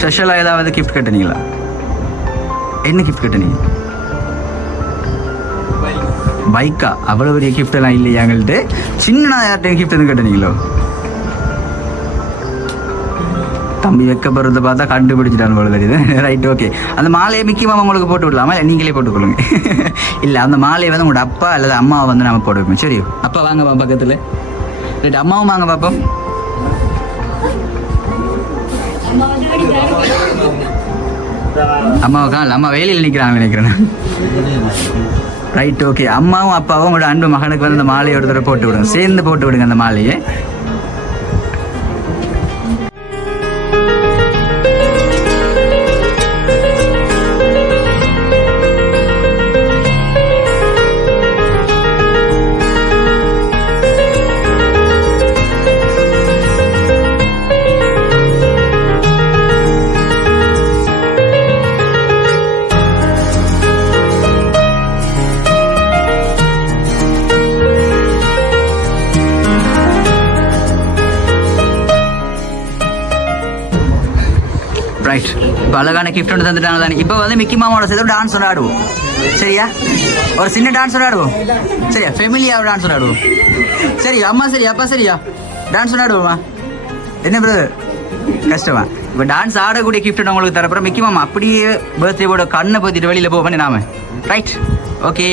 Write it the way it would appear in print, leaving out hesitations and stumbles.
ஸ்பெஷலாக ஏதாவது கிஃப்ட் கட்டினீங்களா? என்ன கிஃப்ட் கட்டினீங்க? பைக்கா? அவ்வளோ பெரிய கிஃப்ட் எல்லாம் இல்லையா எங்கள்கிட்ட? சின்ன யார்கிட்ட கிஃப்ட் எதுவும் கட்டினீங்களோ? தம்பி வைக்கப்படுறத பார்த்தா கண்டுபிடிச்சிட்டான் போல தெரியுது. Right, okay. அந்த மாலையை மிக்கி மாமா உங்களுக்கு போட்டு விடலாமா? இல்லை நீங்களே போட்டுக்கொள்ளுங்க. இல்லை, அந்த மாலையை வந்து உங்களோட அப்பா அல்லது அம்மாவை வந்து நம்ம போட்டு வைப்போம். சரி, அப்பா வாங்கப்பா பக்கத்தில். ரைட், அம்மாவும் வாங்க பார்ப்போம். அம்மாவை காணல, அம்மா வேலையில் நிற்கிறாங்க நினைக்கிறேன். Right, okay. அம்மாவும் அப்பாவும் உங்களோட அன்பு மகனுக்கு வந்து அந்த மாலையை ஒரு தடவை போட்டு விடுங்க. சேர்ந்து போட்டு விடுங்க அந்த மாலையை. ரைட், இப்போ அழகான கிஃப்ட் ஒன்று தந்துட்டாங்க தானே. இப்போ வந்து மிக்கி மாமாவோட சேர்த்து டான்ஸ் ஒன்று ஆடுவோம். சரியா? ஒரு சின்ன டான்ஸ் ஒன்று ஆடுவோம். சரியா? ஃபெமிலியாக டான்ஸ் ஒன்று ஆடுவோம். சரி அம்மா, சரி அப்பா, சரியா? டான்ஸ் ஒன்று ஆடுவோமா? என்ன பிரதர் கஷ்டமா? இப்போ டான்ஸ் ஆடக்கூடிய கிஃப்ட் நான் உங்களுக்கு தரப்புறம். மிக்கி மாமா அப்படியே பர்த்டேவோட கண்ணை பற்றிட்டு வெளியில் போக பண்ணி நாம. Right, okay.